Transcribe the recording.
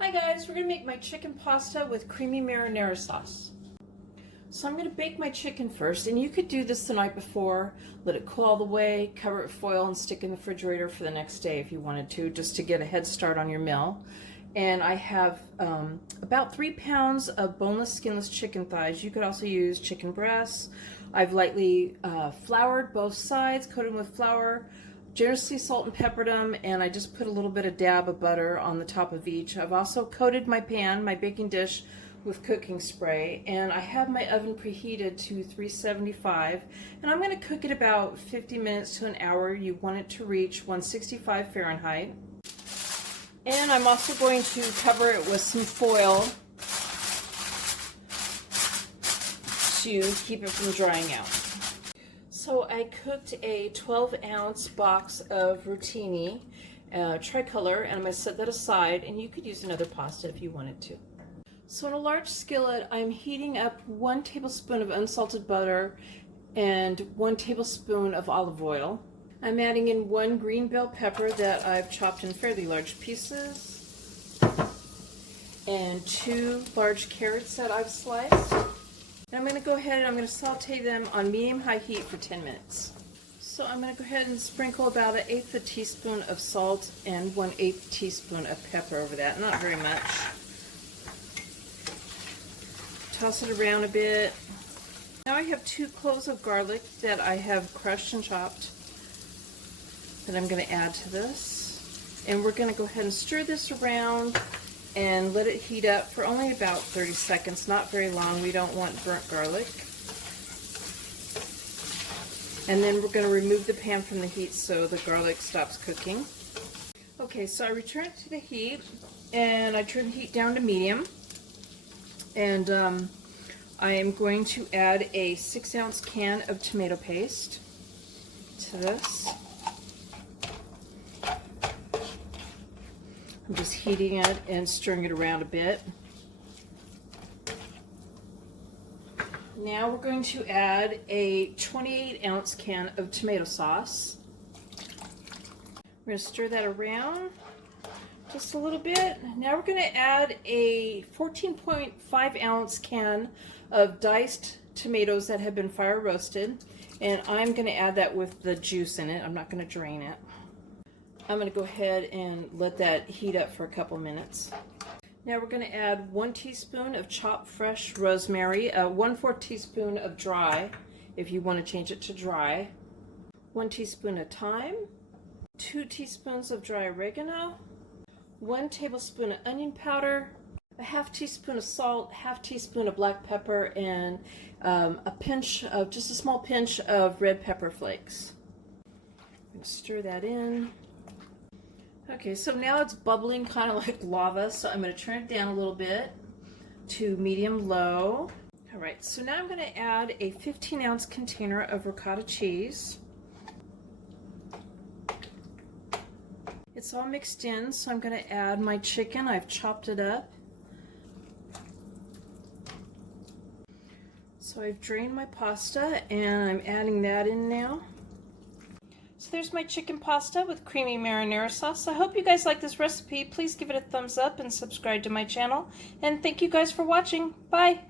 Hi guys, we're going to make my chicken pasta with creamy marinara sauce. So I'm going to bake my chicken first, and you could do this the night before, let it cool all the way, cover it with foil and stick it in the refrigerator for the next day if you wanted to, just to get a head start on your meal. And I have about 3 pounds of boneless, skinless chicken thighs. You could also use chicken breasts. I've lightly floured both sides, coated them with flour, generously salt and peppered them, and I just put a little bit of dab of butter on the top of each. I've also coated my pan, my baking dish, with cooking spray, and I have my oven preheated to 375, and I'm going to cook it about 50 minutes to an hour. You want it to reach 165 Fahrenheit. And I'm also going to cover it with some foil to keep it from drying out. So I cooked a 12-ounce box of rotini tricolor, and I'm going to set that aside, and you could use another pasta if you wanted to. So in a large skillet, I'm heating up 1 tablespoon of unsalted butter and 1 tablespoon of olive oil. I'm adding in 1 green bell pepper that I've chopped in fairly large pieces, and 2 large carrots that I've sliced. And I'm going to go ahead and I'm going to saute them on medium-high heat for 10 minutes. So I'm going to go ahead and sprinkle about 1/8 teaspoon of salt and 1/8 teaspoon of pepper over that, not very much. Toss it around a bit. Now I have 2 cloves of garlic that I have crushed and chopped that I'm going to add to this. And we're going to go ahead and stir this around and let it heat up for only about 30 seconds, not very long. We don't want burnt garlic. And then we're going to remove the pan from the heat so the garlic stops cooking. Okay, so I return it to the heat, and I turn the heat down to medium. And I am going to add a 6-ounce can of tomato paste to this. I'm just heating it and stirring it around a bit. Now we're going to add a 28-ounce can of tomato sauce. We're going to stir that around just a little bit. Now we're going to add a 14.5-ounce can of diced tomatoes that have been fire roasted, and I'm going to add that with the juice in it. I'm not going to drain it. I'm going to go ahead and let that heat up for a couple minutes. Now we're going to add 1 teaspoon of chopped fresh rosemary, 1/4 teaspoon of dry, if you want to change it to dry, 1 teaspoon of thyme, 2 teaspoons of dry oregano, 1 tablespoon of onion powder, 1/2 teaspoon of salt, 1/2 teaspoon of black pepper, and just a small pinch of red pepper flakes. I'm going to stir that in. Okay, so now it's bubbling kind of like lava, so I'm going to turn it down a little bit to medium-low. All right, so now I'm going to add a 15-ounce container of ricotta cheese. It's all mixed in, so I'm going to add my chicken. I've chopped it up. So I've drained my pasta, and I'm adding that in now. So there's my chicken pasta with creamy marinara sauce. I hope you guys like this recipe. Please give it a thumbs up and subscribe to my channel. And thank you guys for watching. Bye!